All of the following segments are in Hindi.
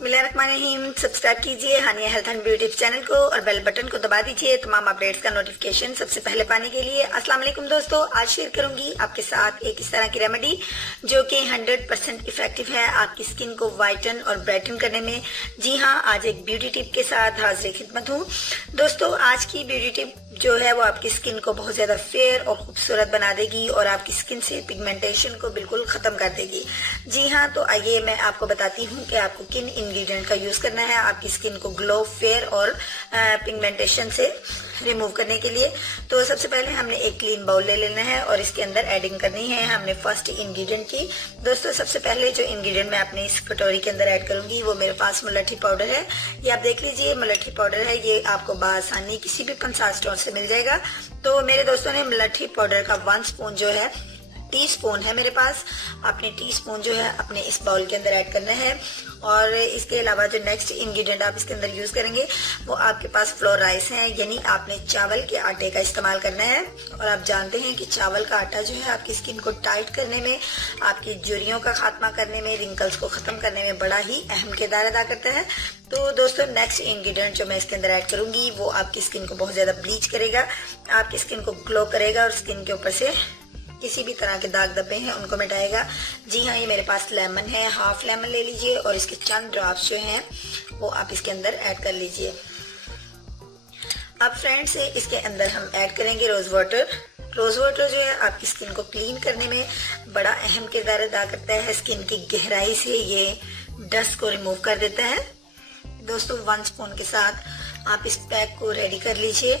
बिस्मिल्लाहिर्रहमानिर्रहीम। सब्सक्राइब कीजिए हानिया हेल्थ एंड ब्यूटी चैनल को और बेल बटन को दबा दीजिए तमाम अपडेट्स का नोटिफिकेशन सबसे पहले पाने के लिए। अस्सलाम वालेकुम दोस्तों, आज शेयर करूंगी आपके साथ एक इस तरह की रेमेडी जो कि 100% इफेक्टिव है आपकी स्किन को वाइटन और ब्राइटन करने में। जी हाँ, आज एक ब्यूटी टिप के साथ हाजिर खिदमत हूँ। दोस्तों, आज की ब्यूटी टिप जो है वो आपकी स्किन को बहुत ज्यादा फेयर और खूबसूरत बना देगी और आपकी स्किन से पिगमेंटेशन को बिल्कुल खत्म कर देगी। जी हाँ, तो आइए मैं आपको बताती हूँ कि आपको किन इंग्रेडिएंट का यूज करना है आपकी स्किन को ग्लो, फेयर और पिगमेंटेशन से रिमूव करने के लिए। तो सबसे पहले हमने एक क्लीन बाउल ले लेना है और इसके अंदर एडिंग करनी है हमने फर्स्ट इंग्रेडिएंट की। दोस्तों, सबसे पहले जो इंग्रेडिएंट मैं अपने इस कटोरी के अंदर ऐड करूंगी वो मेरे पास मुलट्ठी पाउडर है। ये आप देख लीजिए, मुलट्ठी पाउडर है। ये आपको बआसानी किसी भी पंसार स्टोर से मिल जाएगा। तो मेरे दोस्तों ने मुलट्ठी पाउडर का 1 स्पून जो है, टीस्पून है मेरे पास, अपने टीस्पून जो है अपने इस बाउल के अंदर ऐड करना है। और इसके अलावा जो नेक्स्ट इंग्रेडिएंट आप इसके अंदर यूज करेंगे वो आपके पास फ्लोर राइस है, यानी आपने चावल के आटे का इस्तेमाल करना है। और आप जानते हैं कि चावल का आटा जो है आपकी स्किन को टाइट करने में, आपकी झुर्रियों का खात्मा करने में, रिंकल्स को खत्म करने में बड़ा ही अहम किरदार अदा करता है। तो दोस्तों, नेक्स्ट इंग्रेडिएंट जो मैं इसके अंदर ऐड करूंगी वो आपकी स्किन को बहुत ज्यादा ब्लीच करेगा, आपकी स्किन को ग्लो करेगा और स्किन के ऊपर से किसी भी तरह के दाग धब्बे हैं उनको मिटाएगा। जी हाँ, ये मेरे पास लेमन है, हाफ लेमन ले लीजिए और इसके चंद ड्रॉप्स जो हैं वो आप इसके अंदर ऐड कर लीजिए। अब फ्रेंड्स, इसके अंदर हम ऐड करेंगे रोज वाटर। रोज वाटर जो है आपकी स्किन को क्लीन करने में बड़ा अहम किरदार अदा करता है। स्किन की गहराई से ये डस्ट को रिमूव कर देता है। दोस्तों, 1 स्पून के साथ आप इस पैक को रेडी कर लीजिए।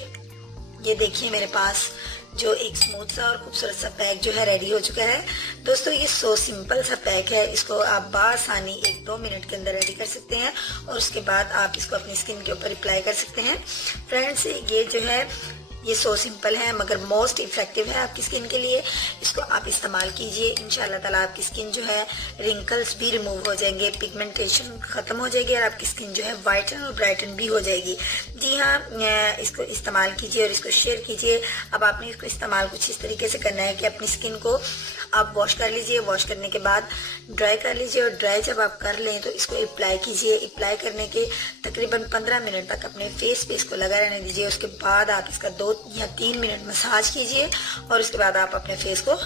ये देखिए, मेरे पास जो एक स्मूथ सा और खूबसूरत सा पैक जो है रेडी हो चुका है। दोस्तों, ये सो सिंपल सा पैक है, इसको आप बासानी 1-2 मिनट के अंदर रेडी कर सकते हैं और उसके बाद आप इसको अपनी स्किन के ऊपर अप्लाई कर सकते हैं। फ्रेंड्स, ये जो है ये सो सिंपल है मगर मोस्ट इफेक्टिव है आपकी स्किन के लिए। इसको आप इस्तेमाल कीजिए, इंशाल्लाह ताला आपकी स्किन जो है रिंकल्स भी रिमूव हो जाएंगे, पिगमेंटेशन खत्म हो जाएगी और आपकी स्किन जो है वाइटन और ब्राइटन भी हो जाएगी। जी हाँ, इसको इस्तेमाल कीजिए और इसको शेयर कीजिए। अब आपने इसको इस्तेमाल कुछ इस तरीके से करना है कि अपनी स्किन को आप वॉश कर लीजिए, वॉश करने के बाद ड्राई कर लीजिए और ड्राई जब आप कर लें तो इसको अप्लाई कीजिए। अप्लाई करने के तकरीबन 15 मिनट तक अपने फेस पे इसको लगा रहने दीजिए। उसके बाद आप इसका 2 या 3 मिनट मसाज कीजिए और उसके बाद आप अपने फेस को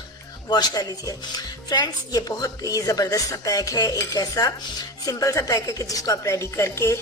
वॉश कर लीजिए। फ्रेंड्स, ये बहुत ही ज़बरदस्त सा पैक है, एक ऐसा सिंपल सा पैक है कि जिसको आप रेडी करके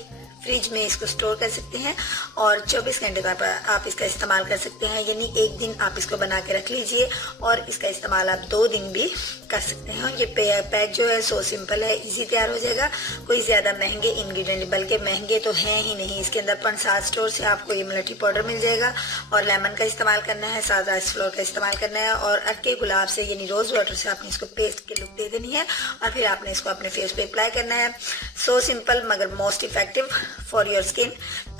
फ्रिज में इसको स्टोर कर सकते हैं और 24 घंटे तक आप इसका इस्तेमाल कर सकते हैं। यानी एक दिन आप इसको बना के रख लीजिए और इसका इस्तेमाल आप 2 दिन भी कर सकते हैं। ये पैक जो है सो सिंपल है, इजी तैयार हो जाएगा। कोई ज़्यादा महंगे इंग्रेडिएंट, बल्कि महंगे तो हैं ही नहीं। इसके अंदर पंसार स्टोर से आपको ये मुलट्ठी पाउडर मिल जाएगा और लेमन का इस्तेमाल करना है, साथ राइस फ्लोर का इस्तेमाल करना है और अटके गुलाब से यानी रोज वाटर से आपने इसको पेस्ट के लुक दे देनी है और फिर आपने इसको अपने फेस पे अप्लाई करना है। सो सिंपल मगर most effective for your skin.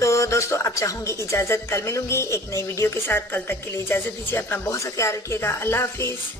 तो दोस्तों, अब चाहूंगी इजाजत, कल मिलूंगी एक नई वीडियो के साथ। कल तक के लिए इजाजत दीजिए, अपना बहुत सा ख्याल रखिएगा। अल्लाह हाफिज।